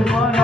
ಮನ